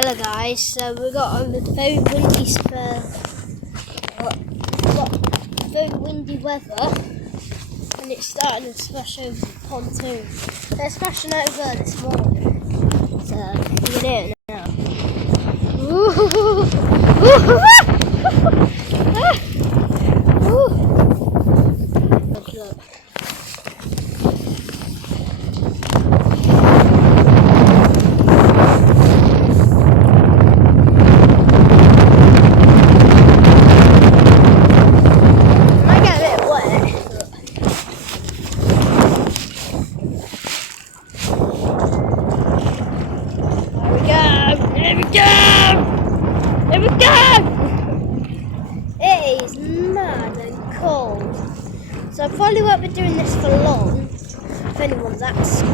Hello guys, so we got a very windy spell. We've got very windy weather and it's starting to smash over the pontoon. They're smashing over this morning, so you can hear it now. Look. There we go! It is mad and cold. So I probably won't be doing this for long, if anyone's asking.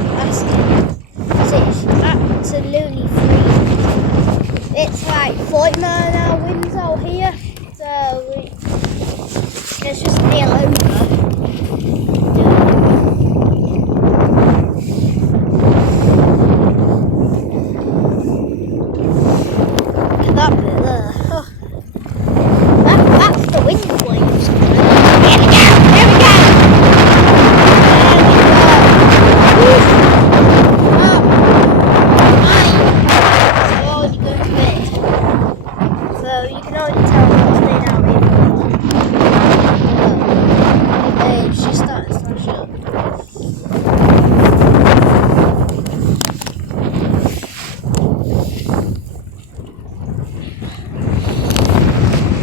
So it's absolutely freezing. It's like 40-mile-an-hour winds out here, so it's just nail over. That bit there. Oh. That's the wind waves. Here we go! Here we go! There we go! Oh. Right. So already going to bed. So you can already tell what's staying out here for. It's just starting to smash up.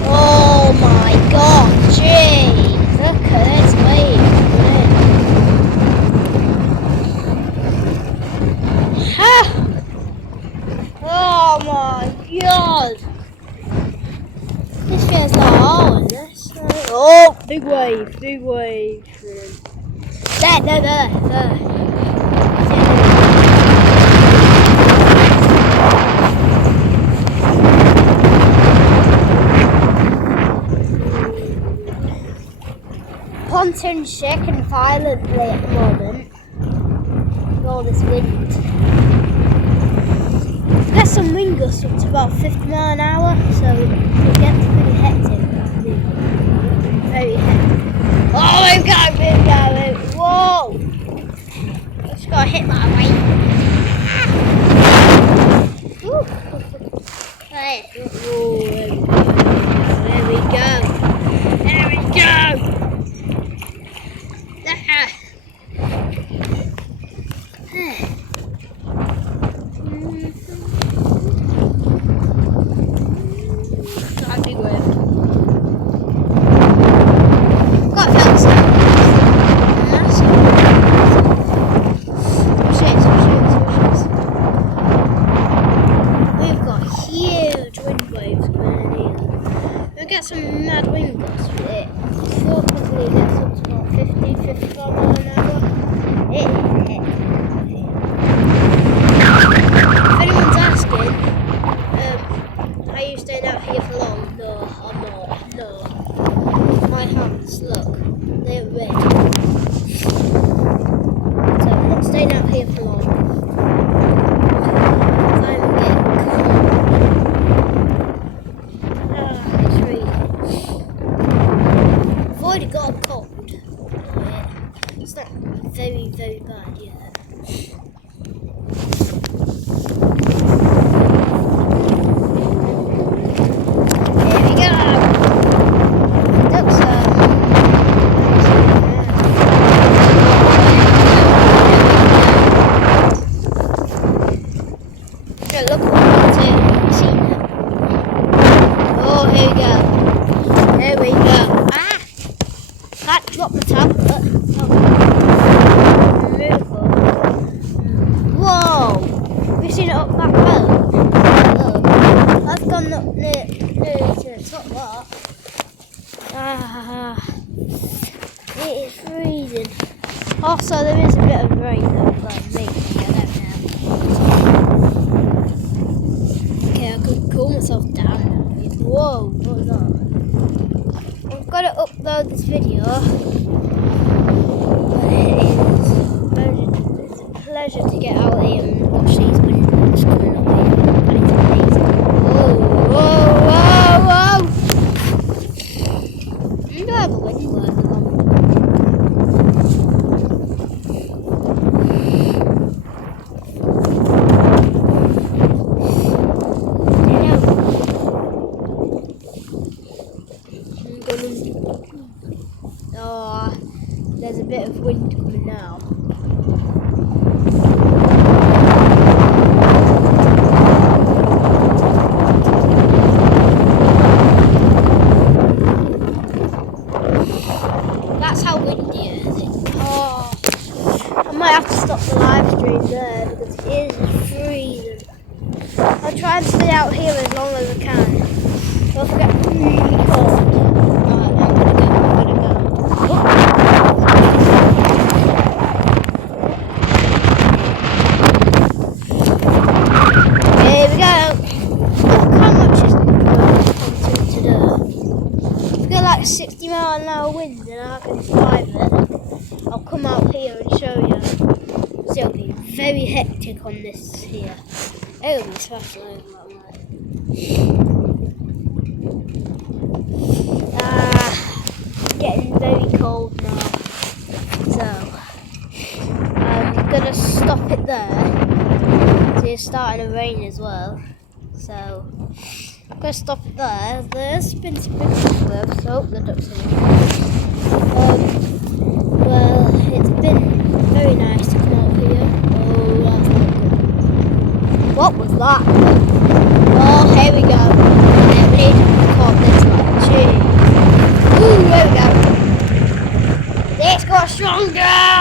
Oh my god! This feels like hard, this. Oh, big wave, big wave. There. Pontoon's shaking violently at the moment with all this wind. Get some wind gusts up to about 50-mile-an-hour, so it gets pretty hectic. Very hectic. Oh, we've got it. Whoa! I just got hit by a wave. There we go. Big wave. Got fence. We've got huge wind waves going here. We'll get some mad wind gusts with it. Sure, probably gets up to about 55 miles an hour. It is hectic. If anyone's asking, are you staying out here for long? No, I'm not. No. My hands, look, they're red. So I'm not staying out here for long. I'm getting cold. It's freezing. I've already got a cold. It's not very, very bad yet. Look what it's in. You see that? Oh, here we go. Ah! Can't drop the tablet. Oh. Beautiful. Whoa! Have you seen it up that well? Look. I've gone up near to the top bar. Ah. It is freezing. Also, there is a bit of rain though, but maybe, I don't know. I could cool myself down. Whoa, what was that? I've got to upload this video. It's a pleasure to get out here and watch these windows coming up here. And it's amazing. try and stay out here as long as I can. Don't forget really cold. Alright, I'm gonna go. Here we go. Look how much is content to do. I've got like 60-mile-an-hour wind and I can drive it. I'll come out here and show you. So it'll be very hectic on this here. It'll be smashing over like that. Getting very cold now. So I'm gonna stop it there. So it's starting to rain as well. So I'm gonna stop it there. There's been sprinkles, so the ducks are in. Well, it's been very nice to come out here. Oh, that's not good. What was that? Oh, here we go. Yeah, we need to record this like cheese. Ooh, there we go. This got stronger!